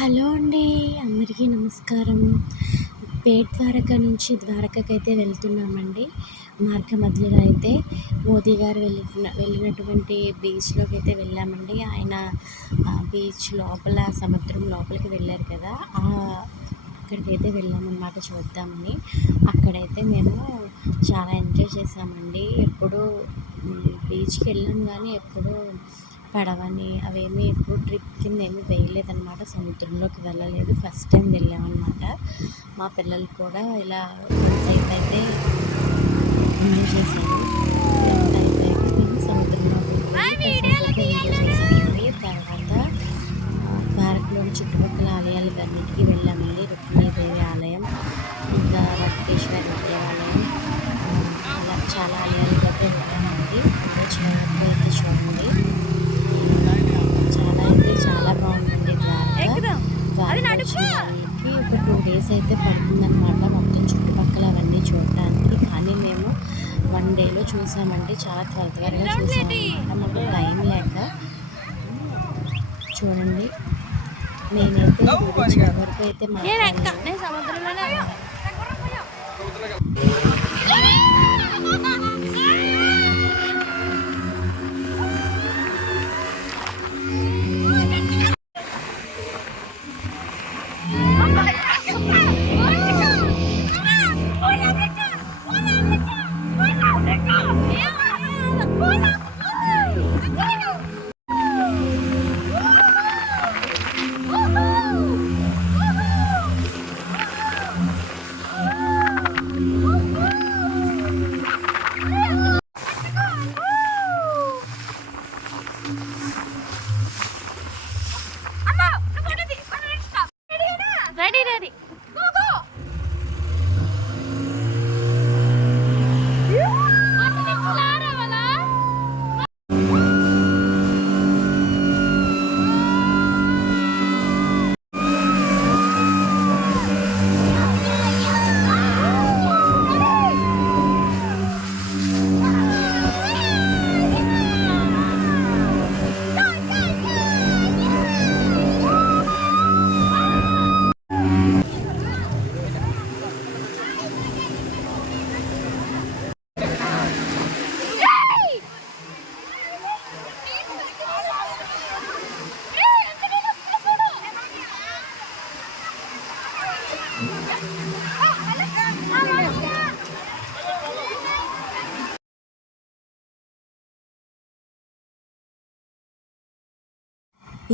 Hello అండి, అందరికీ నమస్కారం. పేట్ ద్వారకా నుంచి ద్వారకకైతే వెళ్తున్నామండి. మార్గ మధ్యలో అయితే మోదీ గారు వెళ్ళినటువంటి బీచ్లోకి అయితే వెళ్ళామండి. ఆయన బీచ్ లోపల సముద్రం లోపలికి వెళ్ళారు కదా, అక్కడికైతే వెళ్ళామన్నమాట చూద్దామని. అక్కడైతే మేము చాలా ఎంజాయ్ చేసామండి. ఎప్పుడు బీచ్కి వెళ్ళాం కానీ ఎప్పుడు పడవని అవేమీ ఎప్పుడు ట్రిప్ కింద ఏమీ వేయలేదన్నమాట. సముద్రంలోకి వెళ్ళలేదు, ఫస్ట్ టైం వెళ్ళామన్నమాట. మా పిల్లలు కూడా ఇలా కొంతసేపు అయితే ఎంజాయ్ చేశాము. ఎంత అయిపోయాక మేము సముద్రంలోకి వెళ్ళి ఎంజాయ్ చేసామండి. తర్వాత ద్వారకలోని చుట్టుపక్కల ఆలయాలన్నిటికీ వెళ్ళామండి. రుక్మిణీదేవి ఆలయం, ఇంకా వెంకటేశ్వర దేవాలయం, అలా చాలా ఆలయాలకు అయితే వెళ్ళామండి. చివరికి అయితే చూడండి, చాలా బాగుందండి ద్వారక. వాళ్ళకి ఒక 2 days అయితే పడుతుందన్నమాట మొత్తం చుట్టుపక్కల అవన్నీ చూడటానికి. కానీ మేము 1 dayలో చూసామండి. చాలా త్వరగా చూసామన్నమాట, మాకు టైం లేక. చూడండి, నేనైతే వరకు అయితే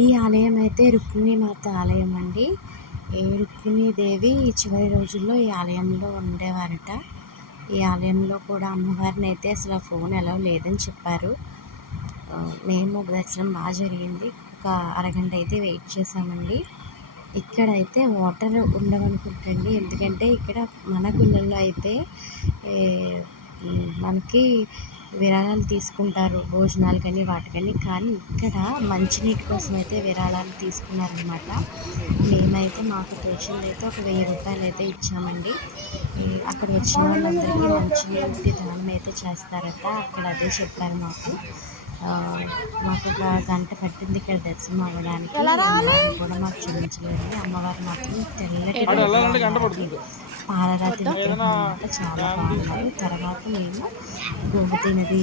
ఈ ఆలయం అయితే రుక్మిణీమాత ఆలయం అండి. రుక్మిణీదేవి చివరి రోజుల్లో ఈ ఆలయంలో ఉండేవారట. ఈ ఆలయంలో కూడా అమ్మవారిని అయితే అసలు ఫోన్ ఎలా లేదని చెప్పారు. మేము దర్శనం బాగా జరిగింది. ఒక అరగంట అయితే వెయిట్ చేసామండి. ఇక్కడైతే వాటర్ ఉండవనుకుంటండి, ఎందుకంటే ఇక్కడ మన గుళ్ళల్లో అయితే మనకి విరాళాలు తీసుకుంటారు, భోజనాలు కానీ వాటికని. కానీ ఇక్కడ మంచినీటి కోసం అయితే విరాళాలు తీసుకున్నారనమాట. మేమైతే మాకు తోచిందైతే ఒక 1000 రూపాయలు అయితే ఇచ్చామండి. అక్కడ వచ్చిన వాళ్ళందరికీ మంచినీటి దానం అయితే చేస్తారట. అక్కడ అదే చెప్పారు మాకు. మాకు ఒక గంట పట్టింది ఇక్కడ దర్శనం అవ్వడానికి. కూడా మాకు చూపించలేదు. అమ్మవారు మాత్రం తెల్లటి పాలరాతి అన్నమాట, చాలా బాగున్నారు. తర్వాత మేము గోమతి నది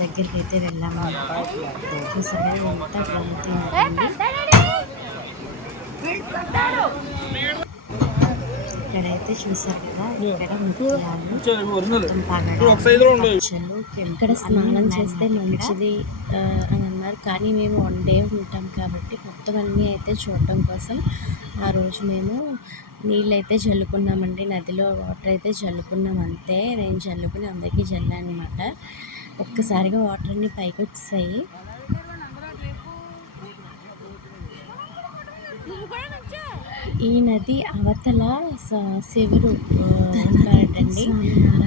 దగ్గరికి అయితే వెళ్ళామన్నమాట. చూసారా ఎంత గోమతి నది. ఇక్కడైతే చూసారు కదా, ఇక్కడ ముత్యాలు, ఇక్కడ స్నానం చేస్తే మంచిది అని అన్నారు. కానీ మేము 1 day ఉంటాం కాబట్టి మొత్తం అన్నీ అయితే చూడటం కోసం ఆ రోజు మేము నీళ్ళు అయితే చల్లుకున్నామండి. నదిలో వాటర్ అయితే చల్లుకున్నాం అంతే. నేను చల్లుకుని అందరికీ చల్లాను అనమాట. ఒక్కసారిగా వాటర్ అన్నీ పైకి వచ్చాయి. ఈ నది అవతల శివుడు ఉంటారటండి,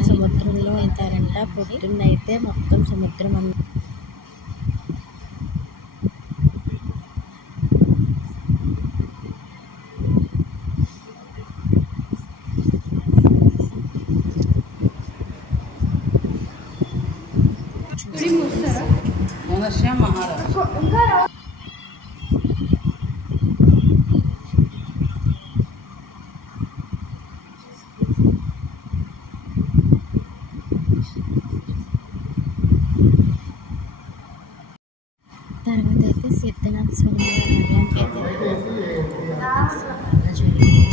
సముద్రంలో ఉంటారంట. పొద్దున్నైతే మొత్తం సముద్రం అయితే బాగా జరిగింది.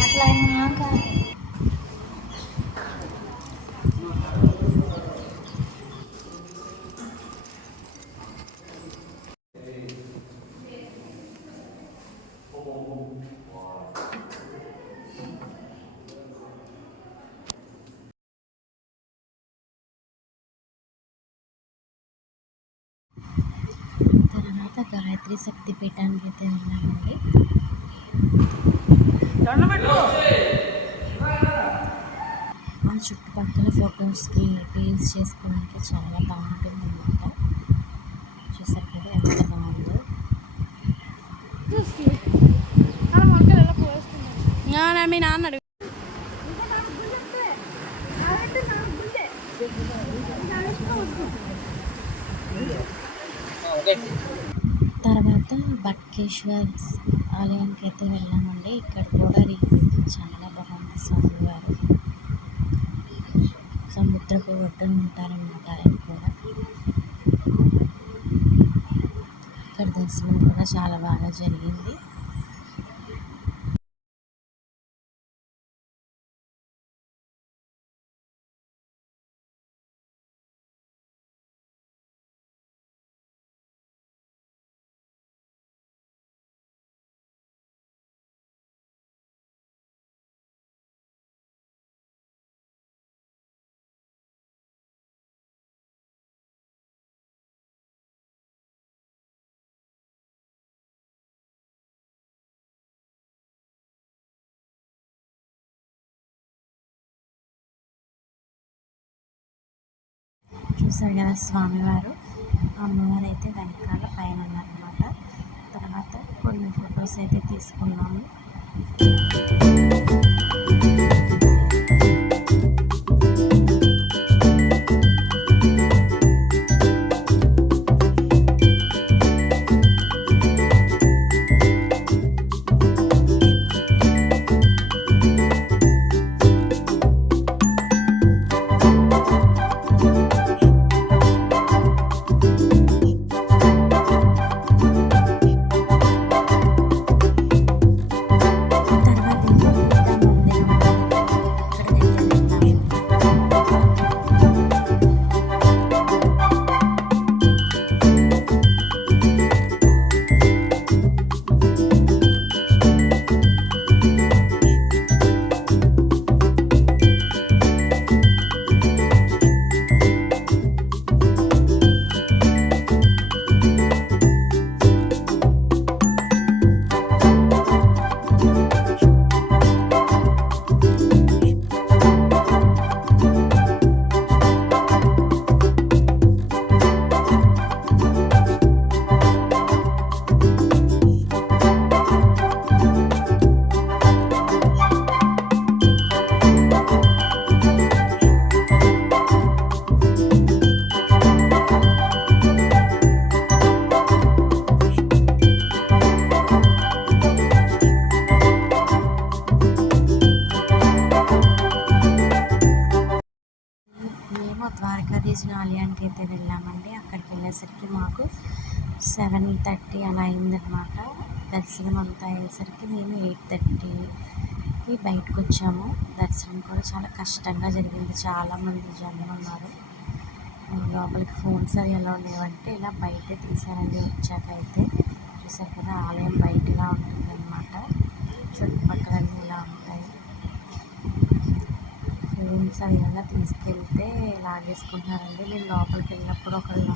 తర్వాత గాయత్రి శక్తి పీఠానికి అయితే వెళ్ళామండి. ఆ చుట్టుపక్కల ఫొటోస్కి రీల్స్ చేసుకోవడానికి చాలా బాగుంటుంది అన్నమాట. చూసారు కదా ఎంత బాగుందో. మీ నాన్న తర్వాత బట్కేశ్వర్ ఆలయానికి అయితే వెళ్ళామండి. ఇక్కడ కూడా చాలా బాగుంది. స్వామివారు సముద్రపు ఒడ్డున ఉంటారన్నమాట. ఆయన కూడా ఇక్కడ దర్శనం కూడా చాలా బాగా జరిగింది. చూసారు కదా స్వామివారు, అమ్మవారు అయితే వెనకాల పైన ఉన్నారనమాట. తర్వాత కొన్ని ఫొటోస్ అయితే తీసుకున్నాము. ద్వారకాధీశుని ఆలయానికి అయితే వెళ్ళామండి. అక్కడికి వెళ్ళేసరికి మాకు 7:30 అలా అయిందనమాట. దర్శనం అంతా అయ్యేసరికి మేము 8:30కి బయటకు వచ్చాము. దర్శనం కూడా చాలా కష్టంగా జరిగింది. చాలామంది జనం ఉన్నారు. లోపలికి ఫోన్స్ అవి ఎలా ఉండేవంటే ఇలా బయటే తీసారండి. వచ్చాక అయితే చూసారు కదా ఆలయం బయట ఇలా ఉంటుంది అనమాట. చుట్టుపక్కలన్నీ ఇలా ఉంటాయి. ఫోన్స్ అవి ఏమైనా తీసుకెళ్తే లాగేసుకుంటున్నారండి. నేను లోపలికి వెళ్ళినప్పుడు ఒకళ్ళు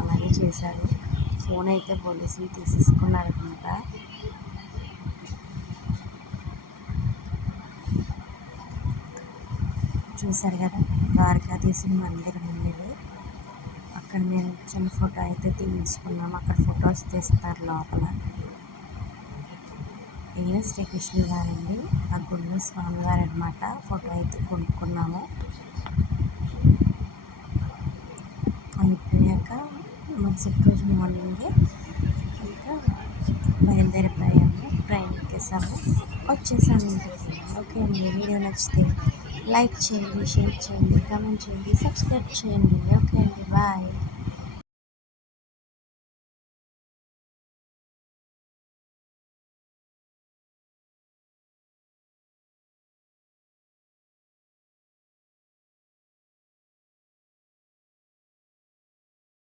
అలాగే చేశారు. ఫోన్ అయితే పోలీసులు తీసేసుకున్నారనమాట. చూసారు కదా ద్వారకాధీశుని మందిరం ఉండేది. అక్కడ మేము చిన్న ఫోటో అయితే తీయించుకున్నాము. అక్కడ ఫొటోస్ తీస్తారు లోపల. ఈయన శ్రీకృష్ణుడు గారండి. ఆ గుడిలో స్వామివారు అనమాట. ఫోటో అయితే కొనుక్కున్నాము. అయిపోయాక మరుసటి రోజు మార్నింగే ఇంకా బయలుదేరిపోయాము. ట్రైన్ ఎక్కేసాము, వచ్చేసాము ఇంటికి. ఓకే అండి, వీడియో నచ్చితే లైక్ చేయండి, షేర్ చేయండి, కామెంట్ చేయండి, సబ్స్క్రైబ్ చేయండి. ఓకే అండి, బాయ్.